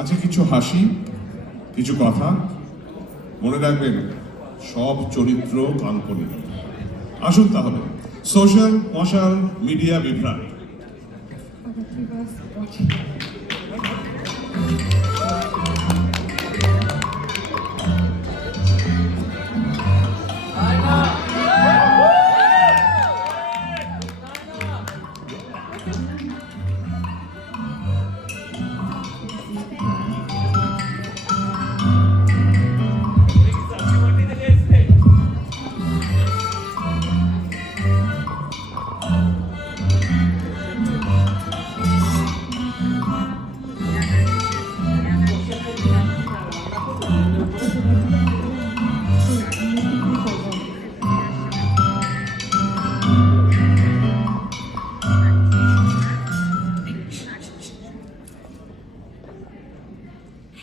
আছে কিছু হাসি, কিছু কথা। মনে রাখবেন, সব চরিত্র কাল্পনিক। আসুন তাহলে সোশ্যাল মশাল media বিভ্রাট।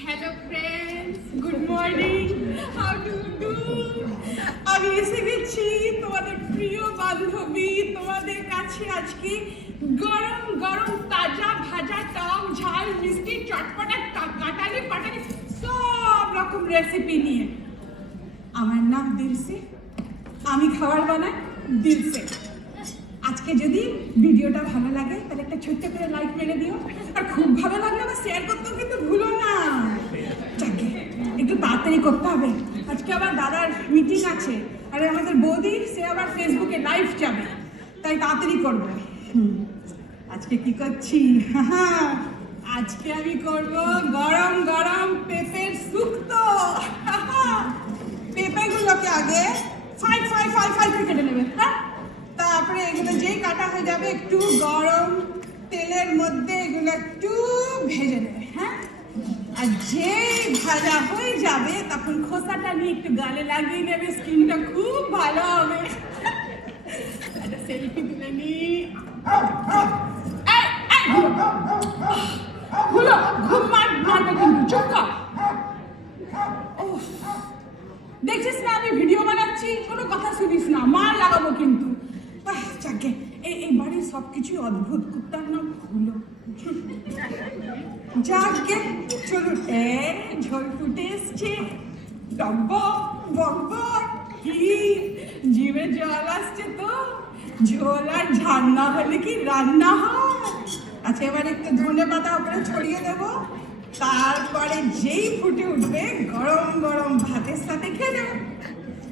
Hello friends, good morning. How do you do? আমি এসে গেছি তোমাদের প্রিয় বান্ধবী, তোমাদের কাছে আজকে গরম গরম তাজা ভাজা টক ঝাল মিষ্টি চটপটা কাটালি পাটালি সব রকম রেসিপি নিয়ে। আমার নাম দিলসে, আমি খাবার বানাই দিলসে। আজকে যদি ভিডিওটা ভালো লাগে তাহলে একটা ছোট্ট করে লাইক মেরে দিও, আর খুব ভালো লাগলে আবার শেয়ার করতেও কিন্তু ভুলো না। যাকে একটু তাড়াতাড়ি করতে হবে, আজকে আবার দাদার মিটিং আছে, আর আমাদের বৌদি সে আবার ফেসবুকে লাইভ যাবে, তাই তাড়াতাড়ি করবো। আজকে কি করছি? আজকে আমি করব গরম গরম পেঁপের শুক্তো। পেঁপেগুলোকে আগে ফাই ফাই ফাই ফাই করে কেটে নেবে, হ্যাঁ? তারপরে এগুলো যেই কাটা হয়ে যাবে একটু গরম তেলের মধ্যে এগুলো একটু ভেজে নেবে, হ্যাঁ? আর যেই ভাজা হয়ে যাবে তখন খোসাটা নিয়ে একটু গালে লাগিয়ে নেবে, স্কিনটা খুব ভালো হবে। একটা সেলফি তুলে নি। হলো খুব মারবে কিন্তু, চুপ কর। দেখছিস না আমি ভিডিও বানাচ্ছি, কোনো কথা শুনিস না, মার লাগাবো কিন্তু। যাকে এই বাড়ির সবকিছু অদ্ভুত, কুত্তার নাম হলো। যাকে চলুন, ঝোল ফুটে এসছে, ডব্ব বব্ব কি জিভে জল আসছে তো। ঝোল আর ঝাল না হলে কি রান্না হয়? আচ্ছা, এবার একটু ধনে পাতা উপরে ছড়িয়ে দেবো, তারপরে যেই ফুটে উঠবে গরম গরম ভাতের সাথে খেয়ে নেবো।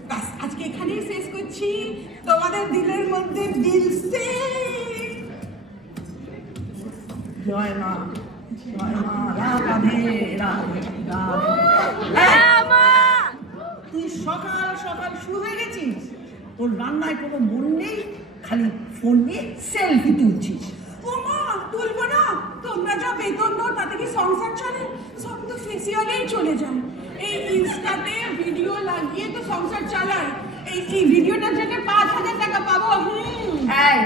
ব্যাস, আজকে এখানেই শেষ করছি। তোমাদের দিলের মধ্যে দিলসে। জয় মা, জয় মা, রাধে রাধে রাধে। তুই সকাল সকাল শুরু হয়ে গেছিস, তোর রান্নায় কোনো মন নেই, খালি ফোন নিয়ে সেলফি তুলছিস। ও মা, তুলবো না? তোমরা যা বেতন দাও তাতে কি সংসার চলে? সব তো ফেসিয়ালেই চলে যায়। এই ইনস্টাতে ভিডিও লাগিয়ে তো সংসার চালায়। এই ভিডিওটার জন্য 5,000 টাকা পাবো। এই,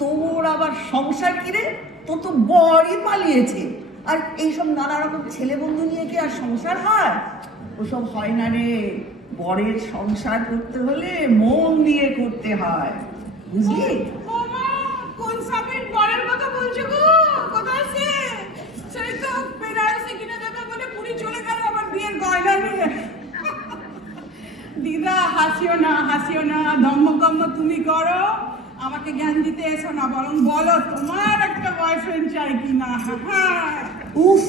তোর আবার সংসার কিরে? তোর তো বরই পালিয়েছে। আর এইসব নানা রকম ছেলে বন্ধু নিয়ে কি আর সংসার হয়? ওসব হয় না রে। বরের সংসার করতে হলে মন দিয়ে করতে হয়, বুঝলি? ও মা, কোন সাবের বরের কথা বলছো গো? কোথায় সে? সেই তো বেনারসে কিনে দেবে বলে পুরী চলে গেল আমার বিয়ের গয়না নিয়ে। দিদা হাসিও না, হাসিও না, ধম্মকম্ম তুমি করো, আমাকে জ্ঞান দিতে এসো না, বরং বলো তোমার একটা বয়ফ্রেন্ড চাই কিনা। উফ,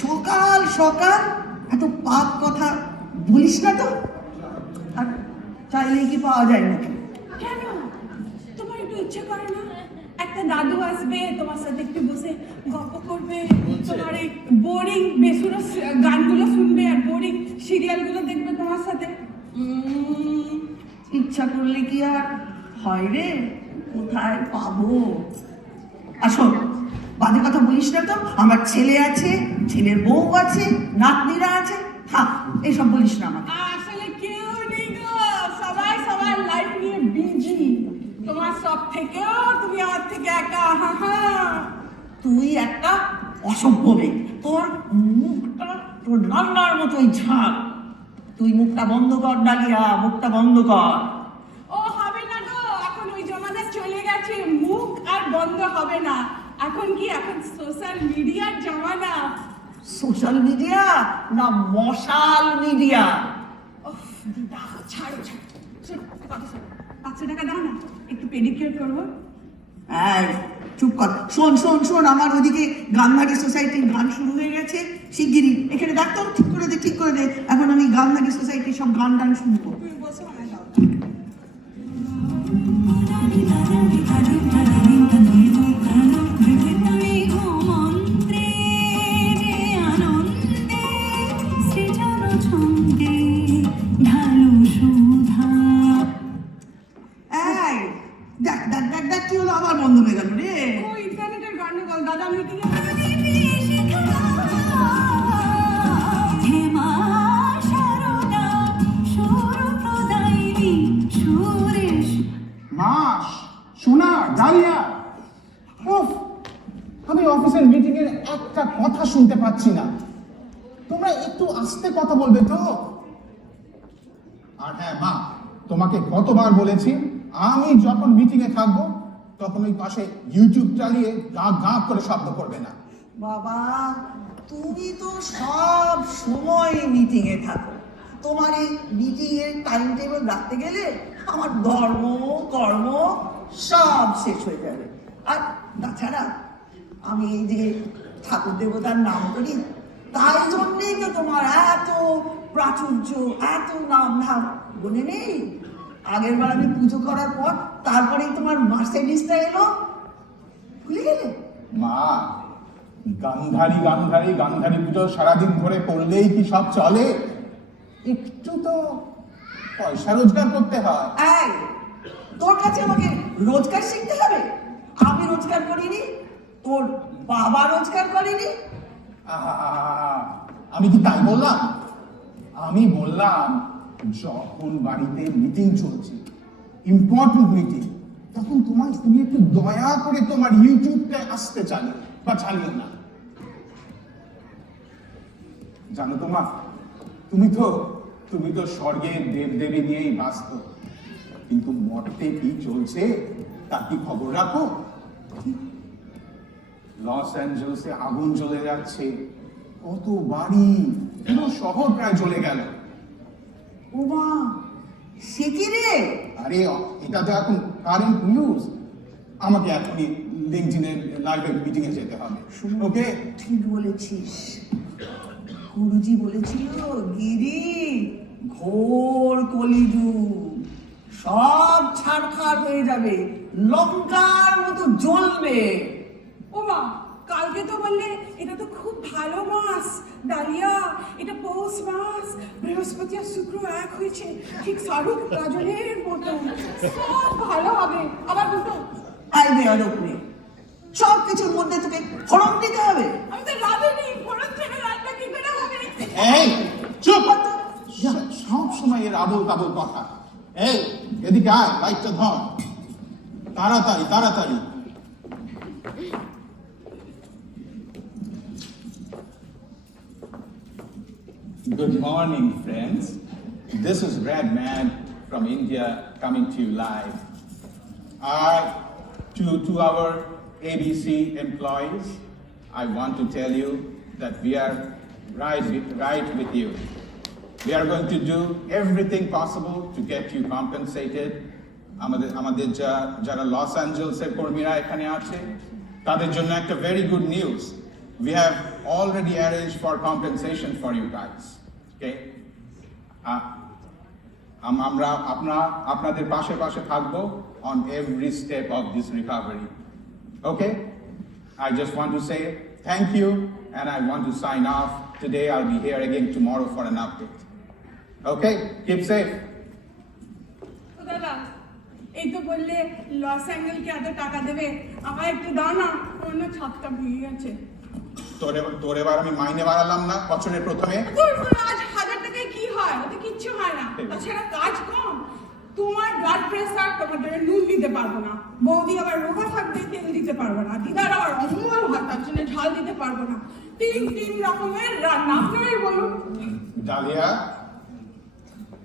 সকাল সকাল এত পাপ কথা বলিস না তো। আর চাইলে কি পাওয়া যায় নাকি? কেন তোমার একটু ইচ্ছে করে না? একটা দাদু আসবে, তোমার সাথে একটু বসে গল্প করবে, তোমার এই বোরিং বেসুরো গানগুলো শুনবে আর বোরিং সিরিয়ালগুলো দেখবে তোমার সাথে। ইচ্ছা করলে কি আর হয় রে? কোথায় পাবো? আসো, বাজে কথা বলিস না তো। আমার ছেলে আছে, ছেলের বউ আছে, নাতনিরা আছে, থাক এইসব বলিস না আমাকে। আসলে কেউ নেই গো, সবাই সবার লাইফ নিয়ে বিজি। তোমার সব থেকেও তুমি আমার থেকে একা। তুই একটা অসভ্য মেয়ে, তোর মুখটা তোর রান্নার মতোই ঝাল। তুই মুখটা বন্ধ কর ডালিয়া, মুখটা বন্ধ কর। ও হবে না গো, এখন ওই জমানা চলে গেছে, মুখ আর বন্ধ হবে না। এখন কি, এখন সোশ্যাল মিডিয়ার জমানা। সোশ্যাল মিডিয়া না মশাল মিডিয়া? উফ, দিদা ছাড়ো ছাড়ো ছাড়ো, কথা শোনো। 500 টাকা দাও না, একটু পেডিকিউর করবো। এই চুপ কর। শোন শোন শোন, আমার ওদিকে গান্ধারী সোসাইটির গান শুরু হয়ে গেছে শিগগিরই। এখানে ডাক্তার ঠিক করে দে, ঠিক করে দে। এখন আমি গান্ধারী সোসাইটির সব গান টান শুনবো। তুমি বসো, আমায় দাও। এই দেখ দেখ দেখ দেখ, কি হলো, আবার বন্ধ হয়ে গেল রে। ও ইন্টারনেটের গন্ডগোল, দাদা মিটিং এ মাস, সোনা, ডালিয়া, উফ, আমি অফিসের মিটিং এর একটা কথা শুনতে পাচ্ছি না। তোমরা একটু আস্তে কথা বলবে তো? আর হ্যাঁ মা, তোমাকে কতবার বলেছি আমি যখন মিটিং এ থাকবো তখন ওই পাশে ইউটিউব চালিয়ে গা গা করে শব্দ করবে না। বাবা, তুমি তো সব সময় মিটিং এ থাকো। তোমার এই মিটিং এর টাইম টেবিল রাখতে গেলে আমার ধর্ম কর্ম সব শেষ হয়ে যাবে। আর তাছাড়া আমি এই যে ঠাকুর দেবতার নাম করি, তাই জন্যেই তো তোমার এত প্রাচুর্য, এত নাম ধাম। মনে নেই আগের বার আমি পুজো করার পর তারপরেই তোমার মার্সিডিজটা এলো, ভুলে গেলে? মা, গান্ধারী গান্ধারী গান্ধারী পুজো সারাদিন ধরে করলেই কি সব চলে? একটু তো পয়সা রোজগার করতে হয়। এই, তোর কাছে আমাকে রোজগার শিখতে হবে? আমি রোজগার করিনি, তোর বাবা রোজগার করেনি। আহা, আমি কি তাই বললাম? আমি বললাম যখন বাড়িতে মিটিং চলছে, ইম্পর্টেন্ট মিটিং, তখন তুমি একটু দয়া করে তোমার ইউটিউবটা আসতে চালিও বা চালিও না। জানো তো মা, তুমি তো স্বর্গের দেবদেবী নিয়েই ব্যস্ত, কিন্তু মর্তে কি চলছে তার কি খবর রাখো? লস অ্যাঞ্জেলসে আগুন জ্বলে যাচ্ছে, কত বাড়ি, পুরো শহর প্রায় জ্বলে গেল। ওমা, সে কি রে? আরে এটা তো এখন কারেন্ট নিউজ। আমাকে এখনই লিঙ্কডিনের লাইভে মিটিং এ যেতে হবে। ওকে, ঠিক বলেছিস। গুরুজি বলেছিল গিরি ঘোর কলিযুগ, সব ছাড়খাড় হয়ে যাবে, লঙ্কার মতো জ্বলবে। ও মা, কালকে তো বললে এটা তো খুব ভালো মাস ডালিয়া, এটা পৌষ মাস, বৃহস্পতি আর শুক্র এক হয়েছে, ঠিক শাহরুখ কাজলের মতো, সব ভালো হবে। আবার বলতো আই বেয়ারক রে, সব কিছুর মধ্যে তোকে ফড়ং দিতে হবে। আমি তো রাঁধুনি, ফোড়ন ছাড়া রান্না কি করে হবে? এই চুপ! সব সময় এর আবল তাবল কথা। এই এদিকে আয়, লাইটটা ধর, তাড়াতাড়ি তাড়াতাড়ি। Good morning, friends. This is Red Man from India coming to you live. To our ABC employees, I want to tell you that we are right with you. We are going to do everything possible to get you compensated. আমাদের যারা loss অ্যাঞ্জেলসের কর্মীরা এখানে আছে তাদের জন্য একটা very good news. We have already arranged for compensation for you guys. Okay? আমরা আপনাদের পাশে থাকবো on every step of this recovery. Okay? I just want to say thank you and I want to sign off. Today I'll be here again tomorrow for an update. Okay? Keep safe. ও দাদা, এই তো বললে loss অ্যাঞ্জেলকে এত টাকা দেবে, আমায় একটু দাও না, অন্য ছাদটা ভেঙে গেছে। তোর এবার আমি মাইনে বাড়ালাম না বছরের প্রথমে? আজ 1000 টাকায় কি হয়? ওতে কিচ্ছু হয় না, তাছাড়া কাজ কম। তোমার ব্লাড প্রেসার, তোমার জন্য নুন দিতে পারবো না, বৌদি আবার রোগা থাকবে তেল দিতে পারবো না, দিদার আবার অম্বল হয় তার জন্য ঝাল দিতে পারবো না। তিন রকমের রান্না, আপনারাই বলুন। ডালিয়া,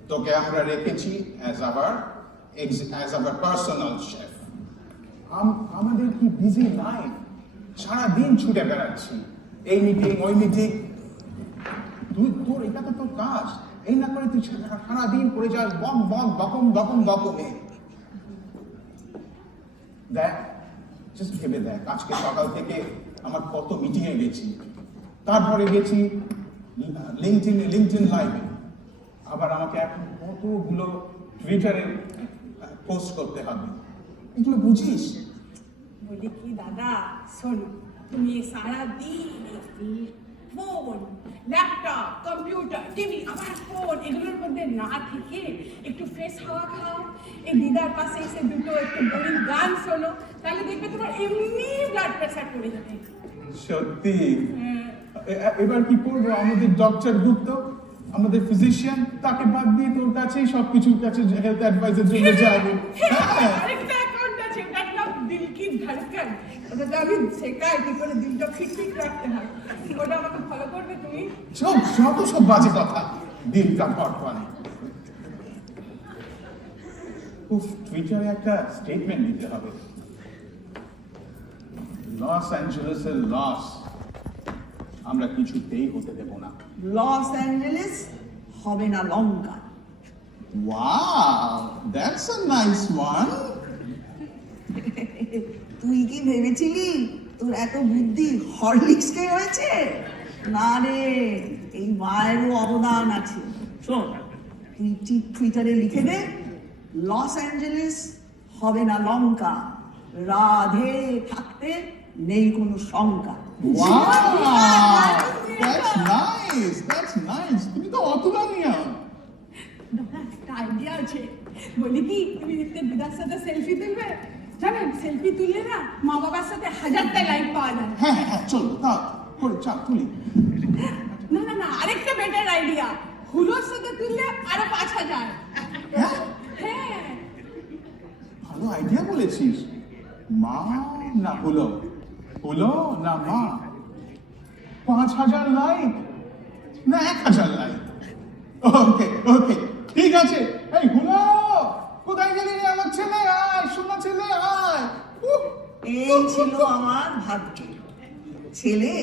তোকে আমরা রেখেছি as our personal chef. আমাদের কি বিজি লাইফ, সারাদিন ছুটে বেড়াচ্ছি, এই মিটিং ওই মিটিং, তোর এটা তো তোর কাজ, এই না করে তুই সারাদিন করে যাস বক বক বকম বকম বকমে। দেখ, জাস্ট ভেবে দেখ, আজকে সকাল থেকে আমার কত মিটিং এ গেছি, তারপরে গেছি লিঙ্কডইন লাইভে, আবার আমাকে এখন কতগুলো টুইটারে পোস্ট করতে হবে, এগুলো বুঝিস? বলি কি দাদা, শোনো, তুমি সারা দিন ফোন, ল্যাপটপ, কম্পিউটার, টিভি, আবার ফোন, এগুলোর মধ্যে না থেকে একটু ফ্রেশ হাওয়া খাও, এই দিদার পাশে এসে দুটো একটু বোরিং গান শোনো, তাহলে দেখবে তোমার এমনি ব্লাড প্রেশার পড়ে যাবে। সত্যি? এবার কি করবো? আমাদের ডক্টর গুপ্ত, আমাদের ফিজিশিয়ান, তাকে বাদ দিয়ে তোর কাছেই সবকিছুর কাছে হেলথ অ্যাডভাইসের জন্য যাবে। আরেকটা অ্যাকাউন্ট আছে, ওটার নাম দিল কি ধড়কন, ওটাতে আমি শেখাই কি করে দিলটা ফিট ফিট রাখতে হয়, ওটা আমাকে ফলো করবে তুমি? সব বাজে কথা, দিনটা পটপানে। উফ, টুইটারে একটা স্টেটমেন্ট দিতে হবে। লস অ্যাঞ্জেলেসের লস আমরা কিছুতেই হতে দেব না। লস অ্যাঞ্জেলেস হবে না Lanka. Wow, that's a nice one. তুই কি ভেবেছিলি তোর এত বুদ্ধি হরলিক্স কে হয়েছে? না রে, এই মায়েরও অবদান আছে। শোন, তুই ঠিক টুইটারে লিখে দে, লস অ্যাঞ্জেলেস হবে না লঙ্কা, রাধে থাকতে নেই কোনো শঙ্কা। Wow, that's nice, that's nice. তুমি তো অতুলনীয়। দাদা, একটা আইডিয়া আছে, বলি কি, তুমি দেখতে দিদার সাথে সেলফি তুলবে, জানেন সেলফি তুললে না মা বাবার সাথে 1000টা লাইক পাওয়া যায়। হ্যাঁ, চলো তা করে চাপ তুলি। না, আরেকটা বেটার আইডিয়া, হুলোর সাথে তুললে আরো 5000। হ্যাঁ, হ্যাঁ, ভালো আইডিয়া বলেছিস। মা না হলো না মা, 5000 লাইক না 1000 লাইক? ওকে, ঠিক আছে। এই হুলো, কোথায় গেলি রে আমার ছেলে? আয় সোনা ছেলে, আয়। এই ছিল আমার ভাগ্য। ছেলে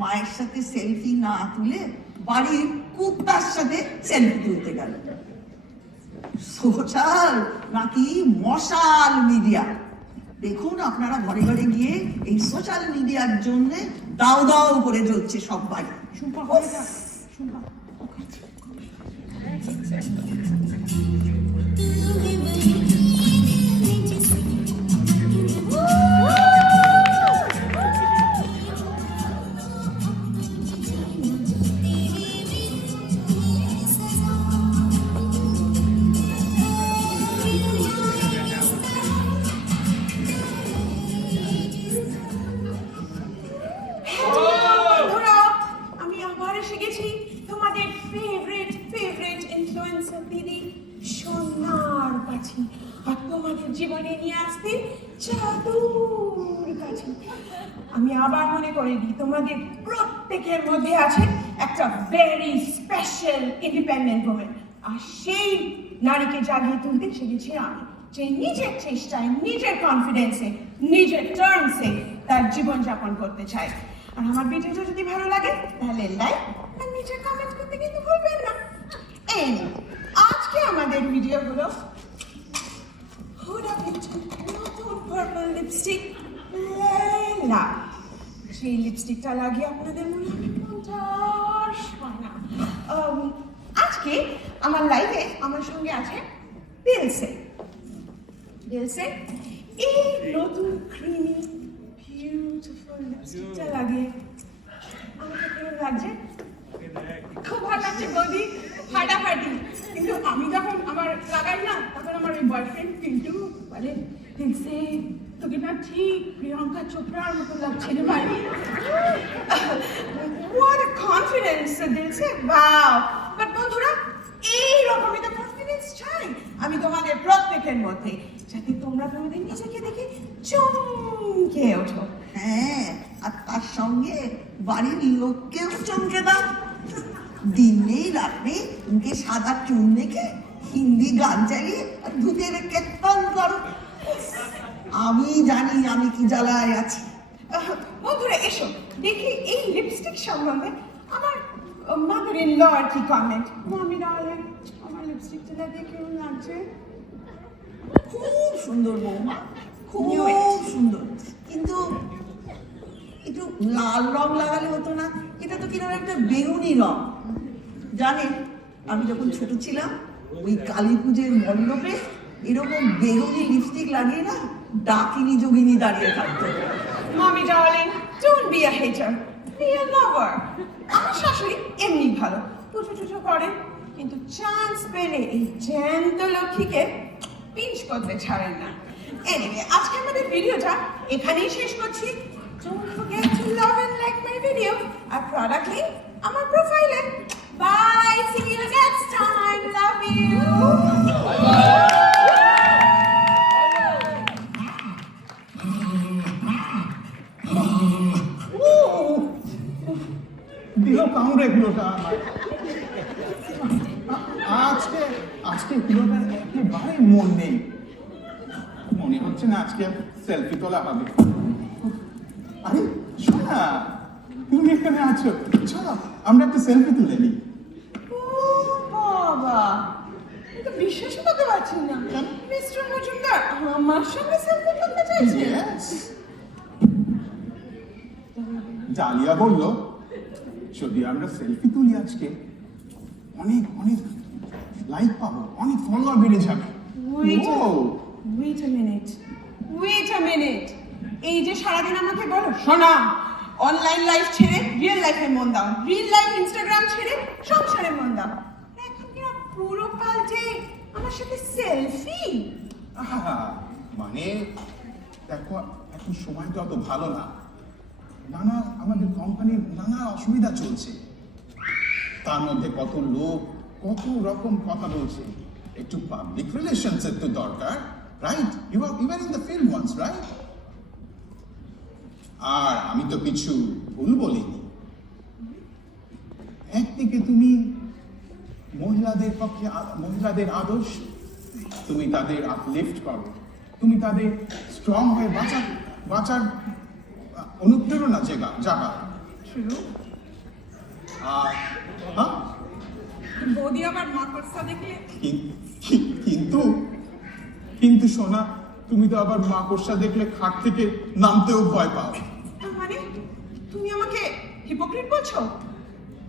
মায়ের সাথে সেলফি না তুলে বাড়ির কুত্তার সাথে সেলফি তুলতে গেল। সোশ্যাল নাকি মশাল মিডিয়া? দেখুন আপনারা ঘরে ঘরে গিয়ে এই সোশ্যাল মিডিয়ার জন্য দাও দাও করে জ্বলছে সব বাড়ি। শুনপা করে যা, শুনপা। বন্ধুরা, আমি আবার এসে গেছি, তোমাদের ফেভারিট ইনফ্লুয়েন্সার দিদি সোনার কাছে, আর তোমাদের জীবনে নিয়ে আসতে জাদুর কাছে। আমি আবার মনে করে দিই, তোমাদের প্রত্যেকের মধ্যে আছে একটা ভেরি স্পেশাল ইন্ডিপেন্ডেন্ট ওমেন, আর সেই নারীকে জাগিয়ে তুলতে শিখেছি আমি, যে নিজের চেষ্টায়, নিজের কনফিডেন্সে, নিজের টার্মসে তার জীবনযাপন করতে চায়। আর আমার ভিডিওটা যদি ভালো লাগে তাহলে লাইক আর নিচে কমেন্ট করতে কিন্তু ভুলবেন না। এই আজকে আমাদের ভিডিও হলো হুডা বিউটির নতুন পার্পল লিপস্টিক লেলা। সেই লিপস্টিকটা লাগিয়ে আপনাদের মনে হবে পঞ্চাশ না। আজকে আমার লাইভে আমার সঙ্গে আছে দিলসে। এই নতুন ক্রিমি বিউটিফুল লিপস্টিকটা লাগিয়ে আমাকে কেমন লাগছে? খুব ভালো লাগছে বৌদি, ফাটাফাটি। কিন্তু আমি যখন আমার লাগাই না, তখন আমার ওই বয়ফ্রেন্ড কিন্তু বলে, দিলসে তোকে না ঠিক প্রিয়াঙ্কা চোপড়ার মতো লাগছে রে ভাই। What a confidence, দিলসে, wow! But বন্ধুরা, এই রকমই তো কনফিডেন্স চাই আমি তোমাদের প্রত্যেকের মধ্যে, যাতে তোমরা তোমাদের নিজেকে দেখে চমকে ওঠো। হ্যাঁ, আর তার সঙ্গে বাড়ির লোককেও চমকে দাও। দিনে রাতে মুখে সাদা চুন রেখে হিন্দি গান চালিয়ে আর ধুতের কীর্তন করো। আমি জানি আমি কি জ্বালায় আছি। বন্ধুরা এসো দেখি এই লিপস্টিক সম্বন্ধে আমার mother-in-law আর কি কমেন্ট। মামি ডার্লিং, আমার লিপস্টিকটা লাগিয়ে কেমন লাগছে? খুব সুন্দর বৌমা, Knew খুব it. সুন্দর, কিন্তু একটু লাল রং লাগালে হতো না? এটা তো কিরকম একটা বেগুনি রং। জানেন, আমি যখন ছোট ছিলাম ওই কালী পুজোর মণ্ডপে এরকম বেগুনি লিপস্টিক লাগিয়ে না ডাকিনী যোগিনী দাঁড়িয়ে থাকতো। মামি darling, don't be a hater, be a lover. আমার শাশুড়ি এমনি ভালো, টুটু টুটু করে, কিন্তু চান্স পেলে এই জ্যান্ত লক্ষ্মীকে পিঞ্চ করতে ছাড়েন না। এনিওয়ে, আজকে আমাদের ভিডিওটা এখানেই শেষ করছি। Don't forget to love and like my video R product link আমার প্রোফাইলে। Bye, see you next time, love you. দিল কামড়ে গুলোটা আজকে আজকে গুলোটার একেবারে মন নেই, মনে হচ্ছে না আজকে সেলফি তোলা হবে। আরে শোনা, তুমি এখানে আছো, চলো আমরা একটা সেলফি তুলে নিই। ও বাবা, আমি তো বিশ্বাসই করতে পারছি না। মিস্টার মজুমদার আমার সঙ্গে সেলফি তুলতে চাইছে? Yes. ডালিয়া বলল যদি আমরা সেলফি তুলি আজকে অনেক অনেক লাইক পাবো, অনেক ফলোয়ার বেড়ে যাবে। Wait a, Wow. wait a minute. Wait a minute. এই যে সারাদিন আমাকে বলো, শোনা, অনলাইন লাইফ ছেড়ে রিয়েল লাইফে মন দাও, রিয়েল লাইফ ইনস্টাগ্রাম ছেড়ে সংসারে মন দাও, এখন কি না পুরো পাল্টে আমার সাথে সেলফি? আহা, মানে দেখো এখন সময়টা অত ভালো না, নানা আমাদের কোম্পানির নানা অসুবিধা চলছে, তার মধ্যে কত লোক কত রকম কথা বলছে, একটু পাবলিক রিলেশনস এর তো দরকার, right? You are in the field once, right? আর আমি তো কিছু ভুল বলিনি। একদিকে তুমি মহিলাদের পক্ষে মহিলাদের আদর্শ, তুমি তাদের আপলিফট করো, তুমি তাদের স্ট্রং হয়ে বাঁচার অনুপ্রেরণা জাগা। আর হ্যাঁ, বৌদি আবার মাকড়সা দেখলে কিন্তু কিন্তু সোনা, তুমি তো আবার মাকড়সা দেখলে খাট থেকে নামতেও ভয় পাও। মানে তুমি আমাকে হিপোক্রিট বলছো,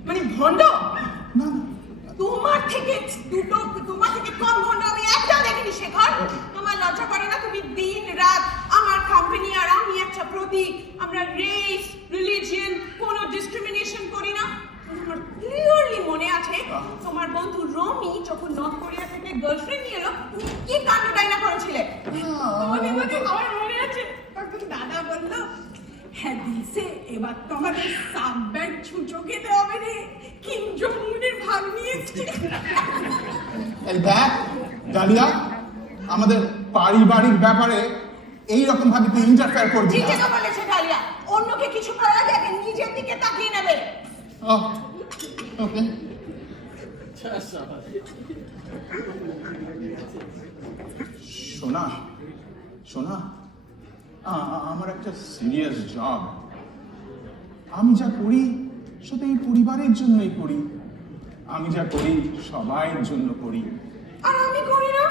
মানে ভণ্ড? না না, তোমার থেকে কম ভণ্ড আমি একটা দেখিনি শেখর। তোমার লজ্জা করে না? তুমি দিন রাত আমার কোম্পানি আর আমি একটা প্রতীক, আমরা রেস রিলিজিয়ন কোনো ডিসক্রিমিনেশন করি না। আমার ক্লিয়ারলি মনে আছে তোমার বন্ধু রমি যখন নর্থ কোরিয়া থেকে গার্লফ্রেন্ড নিয়ে এলো, তুমি কি কাণ্ডটাই না করেছিলে। আমার মনে আছে তখন দাদা বললো, হ্যাঁ দিছে, এবার তো আমাদের সাবব্যাগ ছুঁচো খেতে হবে রে, কিম জং উনের ভাগ নিয়েছে। এই দেখ ডালিয়া, আমাদের পারিবারিক ব্যাপারে এইরকম ভাবে তুই ইন্টারফেয়ার করবি ঠিক না। আছে বলেছে ডালিয়া, অন্যকে কিছু করার আগে আগে নিজের দিকে তাকিয়ে নেবে। ওকে, শোনা শোনা, আমার একটা সিরিয়াস জব, আমি যা করি সেটা এই পরিবারের জন্যই করি, আমি যা করি সবাইয়ের জন্য করি। আর আমি করি না?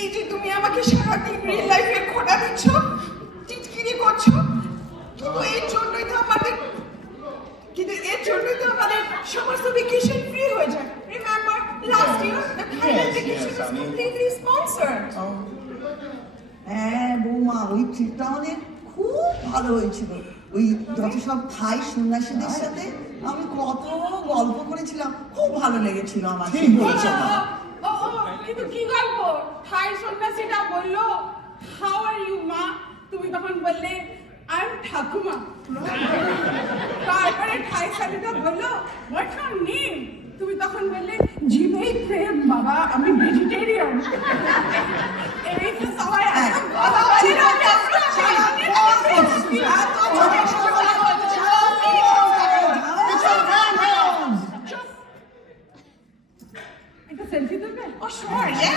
এই যে তুমি আমাকে সারাদিন রিয়েল লাইফের খোঁটা দিচ্ছ, টিটকিরি করছো, কিন্তু এর জন্যই তো আমাদের সমস্ত ভ্যাকেশন ফ্রি হয়ে যায়। Remember last year the Thailand vacation was completely sponsored. হ্যাঁ বৌমা, ওই ট্রিপটা আমাদের খুব ভালো হয়েছিল। ওই যত সব থাই সন্ন্যাসীদের সাথে আমি কত গল্প করেছিলাম, খুব ভালো লেগেছিল আমার। ঠিক বলেছ মা। কিন্তু কি গল্প? থাই সন্ন্যাসীটা বললো, হাউ আর ইউ মা? তুমি তখন বললে, আই এম ঠাকুমা। তারপরে থাই সাথীটা বললো, হোয়াটস ইওর নেম? তুমি তখন বললে, জিভেই প্রেম বাবা, আমি ভেজিটেরিয়ান। এই তো সবাই একদম কথা বলে না। একটা সেলফি তুলবে? ও শিওর, ইয়া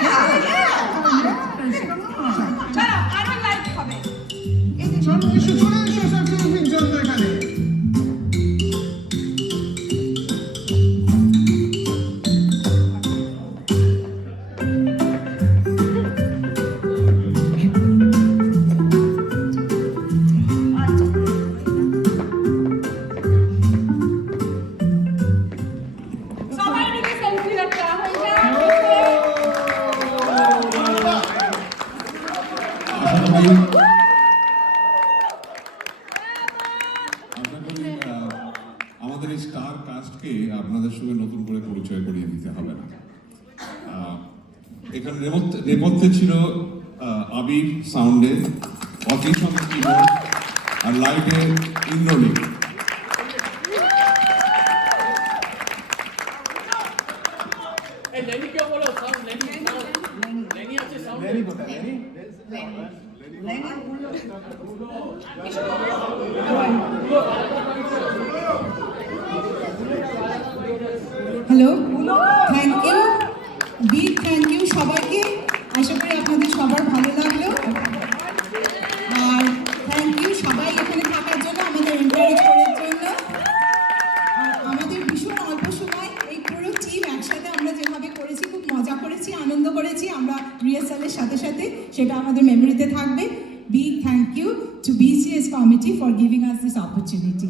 চলো, আরো লাইট হবে। চলো এসো, চলে এসো, সব জন্য এখানে। স্টার কাস্টকে আপনাদের সঙ্গে নতুন করে পরিচয় করিয়ে দিতে হবে না। এখানে নেপথ্যে ছিল আবির সাউন্ডে, অতীশ on the keyboard, আর লাইটে ইন্দ্রনীল। लेनी क्या बोला साउंड लेनी अच्छे sound Very good, very. Hello, thank you, big thank you সবাইকে। আশা করি আপনাদের সবার ভালো লাগলো। আর থ্যাংক ইউ সবাই এখানে থাকার জন্য, আমাদের এনকারেজ করার জন্য। আর আমাদের ভীষণ অল্প সময় এই পুরো টিম একসাথে আমরা যেভাবে করেছি, খুব মজা করেছি, আনন্দ করেছি আমরা রিহার্সালের সাথে সাথে, সেটা আমাদের মেমোরিতে থাকবে। Big thank you to BCS committee for giving us this opportunity.